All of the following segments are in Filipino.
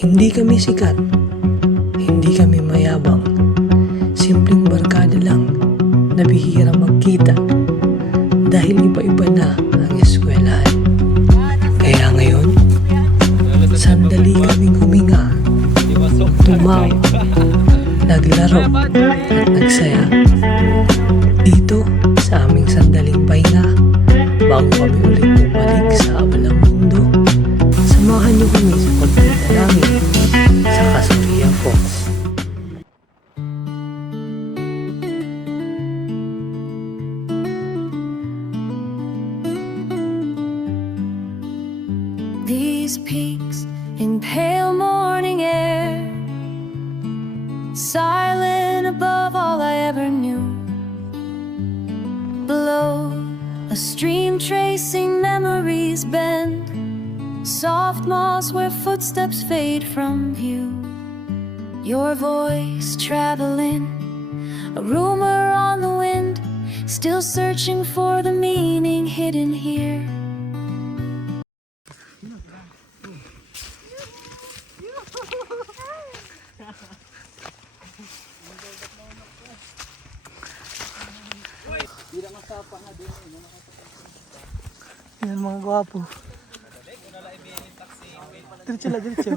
Hindi kami sikat, hindi kami mayabang, simpleng barkada lang na bihira magkita dahil iba-iba na ang eskwelahan. Kaya ngayon, sandali kaming huminga, tumawa, naglaro at nagsaya. Dito sa aming sandaling pahinga, bago kami ulit bumalik sa abalang mundo, samahan niyo kami sa pagpunta namin sa Kasuria Falls. These peaks in pale morning air, silent above all I ever knew. Below, a stream tracing memories bend, soft moss where footsteps fade from view. Your voice traveling, a rumor on the wind, still searching for the meaning hidden here. Yan mga gwapo. Diretso lang, diretso.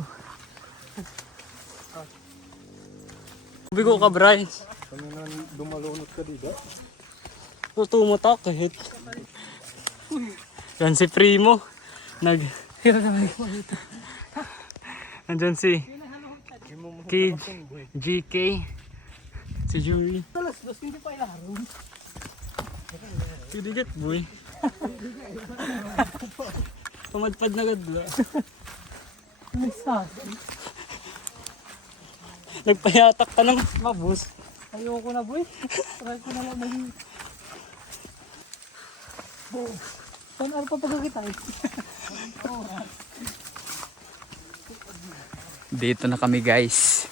Bigo ka, Bryce. Kami na dumalunod ka dito. Gusto mo ta kahit. Yan si Primo. Nandyan si Kid, GK, si Julie. Hindi pa ilaro. Sidigat boy. Pamadpad na gadla. Nagpayatak ka ng mabus. Ayoko na boy. Try ko na lang maging... Saan araw pa pagkakita eh? Dito na kami guys.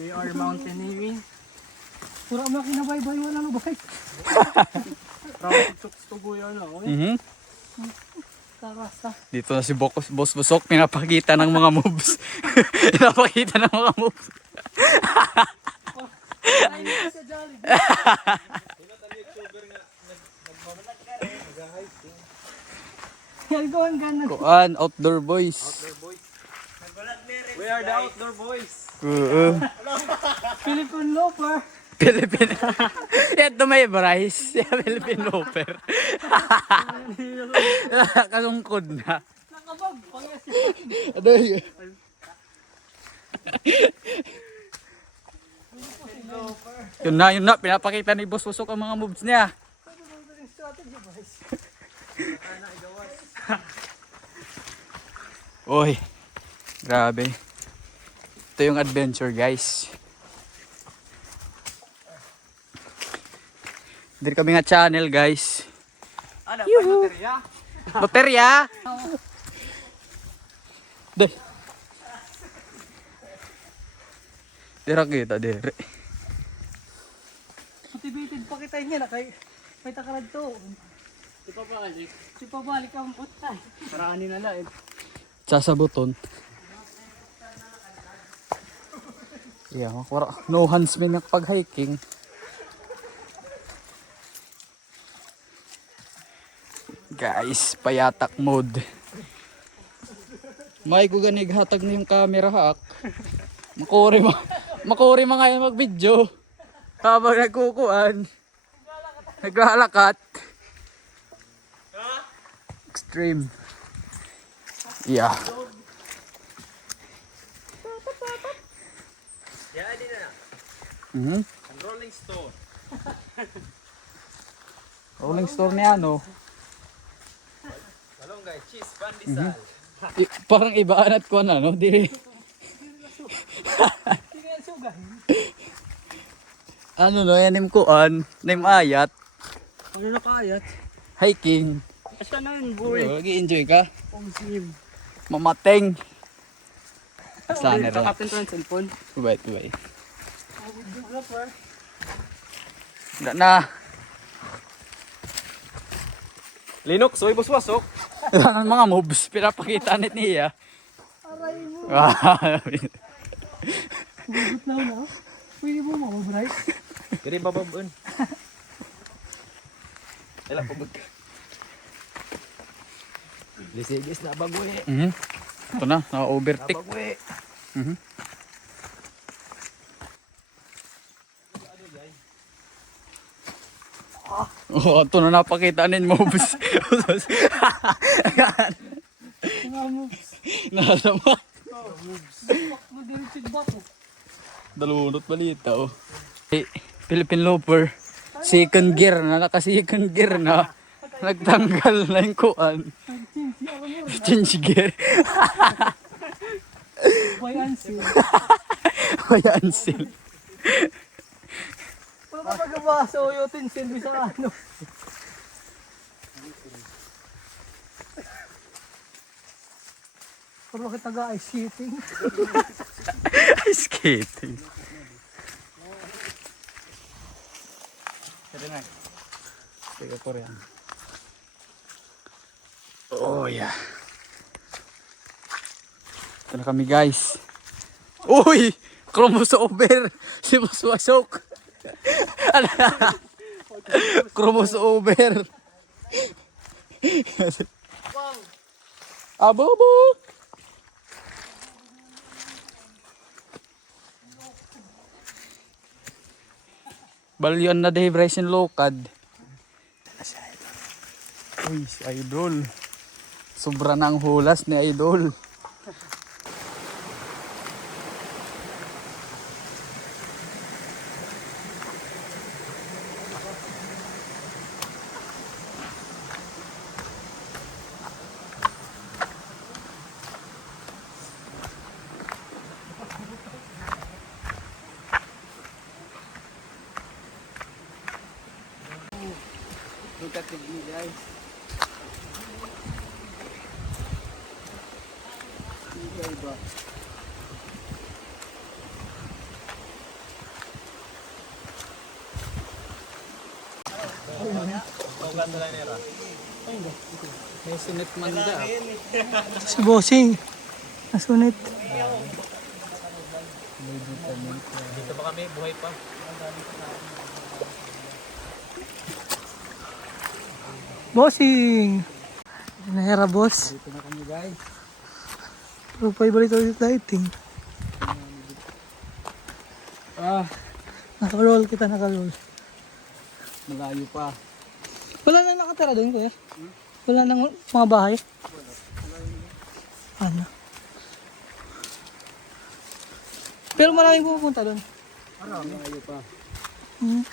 We are mountaineering. Pura mo kinabay-bay wala no bay. Karasta. Dito na si Boss Busok, pinapakita ng mga moves. Pinapakita ng mga moves. Yan ganun. Kuan, outdoor boys. We are the outdoor boys. Philippine Loafer. Philippine. Ito may Bryce. Philippine Loafer. Kalungkod na. Nakabag. Pangyas Adoy. Yun na. Pinapakita ni Boss Busok ang mga moves niya. Oy. Grabe. Ito yung adventure guys. Dito kami nga channel guys. Ano, loterya? Loterya! Day. Dira kita, dire. Motivated pa kita niya na kay may takarad to. Si pabalik ang puta. Paraan na lang. Sasabuton. Yeah, no hands min ng pag-hiking. Guys, payatak mode. May ko ganig hatag na yung camera hack. Makuri mga yan mag-video. Habang nagkukuan. Naglalakat. Extreme. Yeah. Yeah, di na. Mhm. Rolling Stone. Rolling store niya no. Malunggay, cheese, pandesal. Parang ibaanat ko na no. Dili. Ano no, yan kuan, nim ayat, Ano na kayat? hiking. Asa na yun boy. Lagi enjoy ka. Pang slim. Mamateng. Stunner lang. Captain ko ng cellphone. Bye. Wala na. Linok, soy buswasok. Yan ang mga moves. Pinapakita nit niya. Aray mo. Hugot na na. Pwede mo makabright. Kiri bababun. Ela pabag. Lisigis na bagoy. Ito na, naka-overtake. Bagoy. Oo, ito na napakita nin moves. Mga moves. Nakasama. Mag-diretsid ba ko? Dalunot balita oh. Philippine Loper. Second gear na, naka-second gear na. Nagtanggal na yung kuan. Change gear. Boy Ansil. Kaya ansil. Wala ka magawa sa Oyotin Silvi sa ano. Pero bakit nag-ice skating? Ice skating. Teka po rin. Oh yeah. Ito na kami guys. Uy! Crossover! Si Buswasok! Crossover! Abobo! Balyon na Dave Bryson Lokad. Uy, si Idol. Sobra na ang hulas ni Idol. Look at the view, guys. May sinit manda. Si Bossing. Nasunit. Dito pa kami, buhay pa. Bossing! Nahera boss. Dito na kami guys. Pero pa ibalik ulit lighting. Naka-roll kita, naka-roll. Malayo pa. Wala nang nakatira doon, kuya? Wala nang mga bahay? Ano? Pero maraming pupunta doon. Malayo pa. Hmm.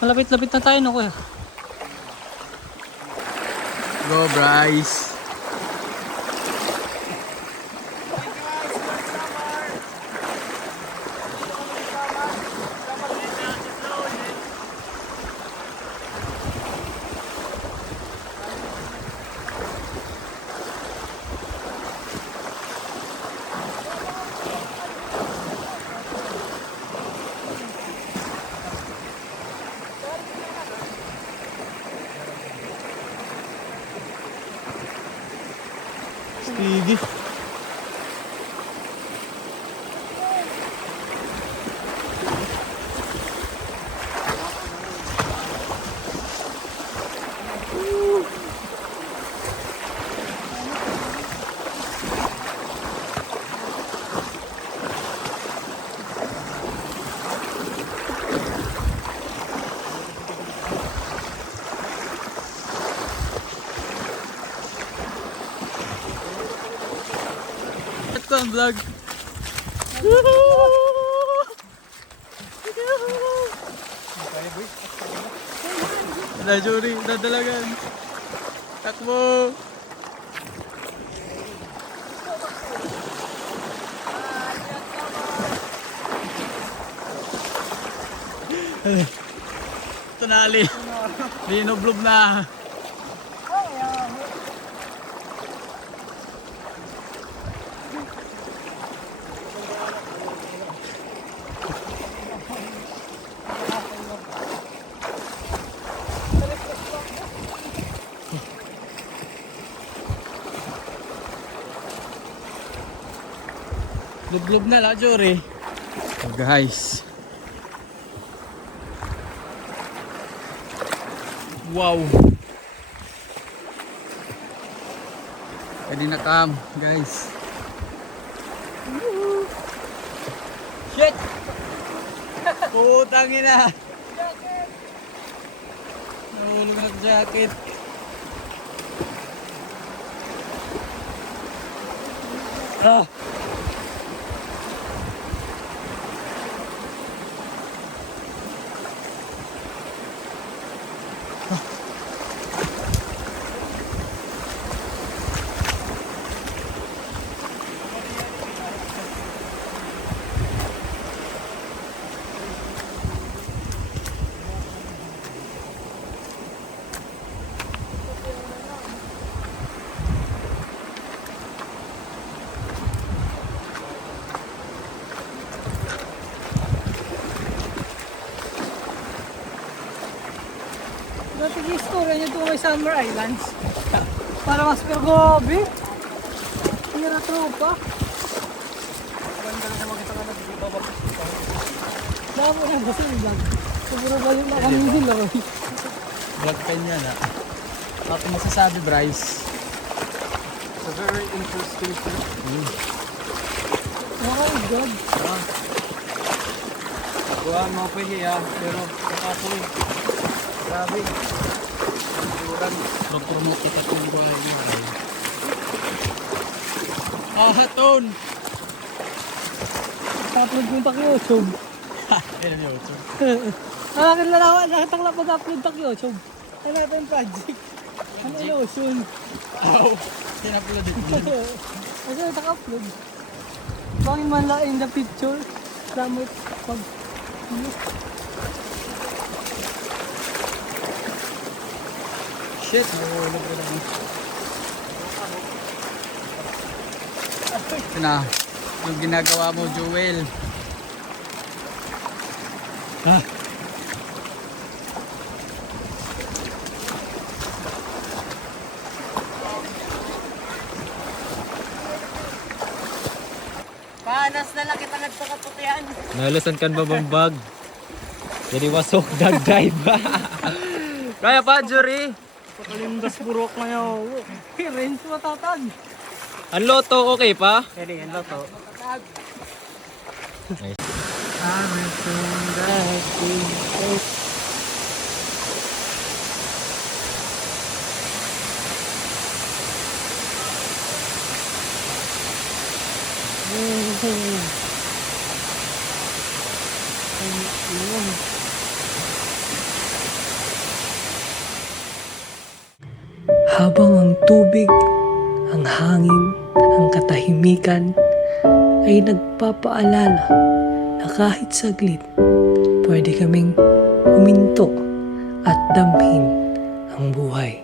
Malapit-lapit na tayo, no, kuya? Go Bryce. Speedy. Ito ang vlog. Na Jory, dadalagan. Takbo. Ito na Ali. Linoblob na. Lublob na la, Jory. Oh, guys. Wow. Pwede na kam, guys. Shit! Putangin na. Nahulog na sa jacket. Ah! Dati istorya niyo ito may Summer Islands. Para mas pergobi. Tira tropa. Damo na ba sila vlog? Siguro ba yung nakamingin lang? Vlog ka niya na. Ako masasabi, Bryce. It's a very interesting trip. Oh my God. Kuha mo pa hiya, pero nakapoy. Grabe. Pro-promote kita kung buhay niya. Ah, haton! Upload ko yung taki-YouTube. Ayun ang YouTube. Nakakita lang pag-upload taki-YouTube. Ano natin yung project? Ano illusion? Ow! Sinapula din yun. Kasi naka-upload. Bakit man lang in the picture? Damit pag... Shit! Nahulog ko lang. Ito na. Yung ginagawa mo, Joel. Ah! Panas na lang kita nagpakaputian. Nalasan kan ba bang bag? Jadi wasok dag-dive. Kaya pa, Jory. Pakalimdas burok na yun. Range matatag. Ang loto, okay pa? Kaya yan lang to. Habang ang tubig, ang hangin, ang katahimikan ay nagpapaalala na kahit saglit, pwede kaming huminto at damhin ang buhay.